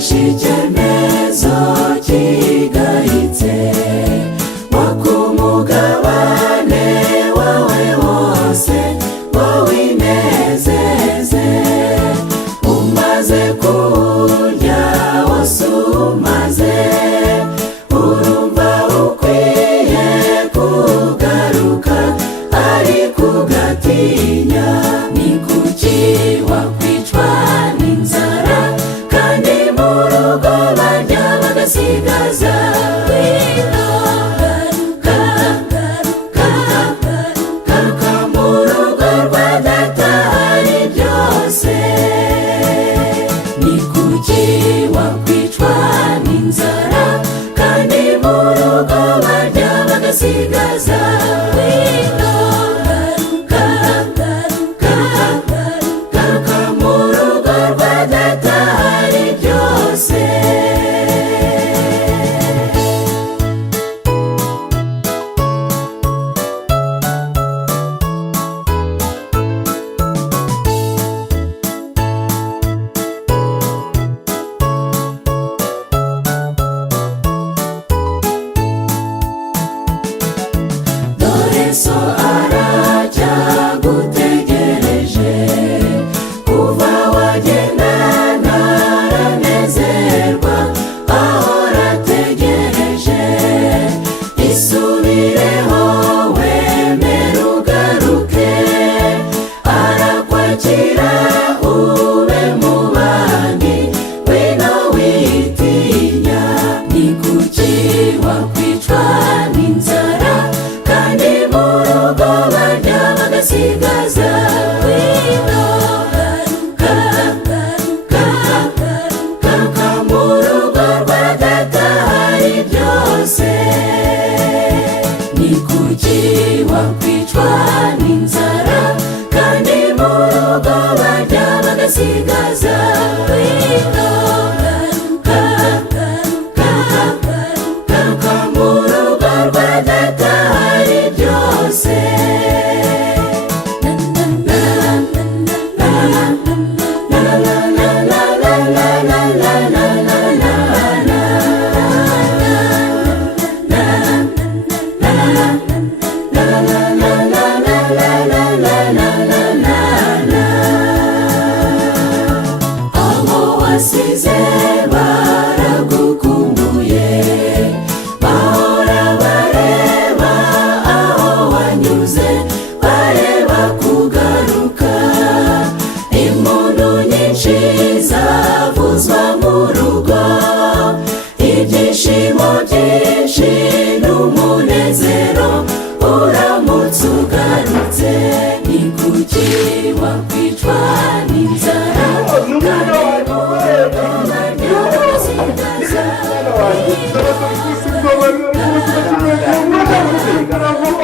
wafashe icyemezo kigayitse wakumugabane wawe wose ngo winezeze umaze kurya wose umaze urumva ukwiye kugaruka ariko ugatinya ni kuki wakwicwa n'inzara kandi mu rugo barya bagasigaza garuka mu rugo rwa data hari byose ni kuki wakwicwa n'inzara kandi mu rugo barya bagasigaza garuka mu rugo rwa data hari byose yesu aracyagutegereje kuva wagenda ntaranezerwa ahora ategereje isubireho wemere ugaruke arakwakira ube mu bandi wino witinya ni kuki wakwicwa n'inzara kandi mu rugo barya bagasigaza garuka mu rugo rwa data hari byose ni kuki wakwicwa n'inzara kandi mu rugo barya bagasigaza garuka mu rugo rwa data hari byose abo wasize baragukumbuye bahora bareba aho wanyuze bareba kugaruka impundu nyinshi zavuzwa mu rugo ibyishimo byinshi n'umunezero uramutse ugarutse ni kuki wakwicwa n'inzara kandi mu rugo barya bagasigaza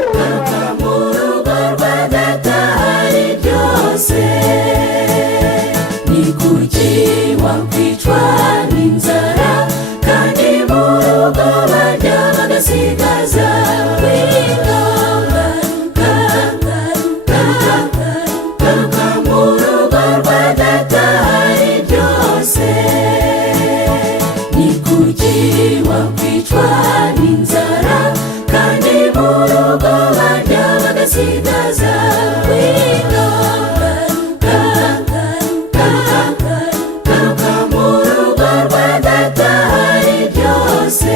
garuka mu rugo rwa data hari byose ni kuki wakwicwa n'inzara kandi mu rugo barya bagasigaza garuka mu rugo rwa data hari byose ni kuki wakwicwa n'inzara kandi mu rugo barya bagasigaza garuka mu rugo rwa data hari byose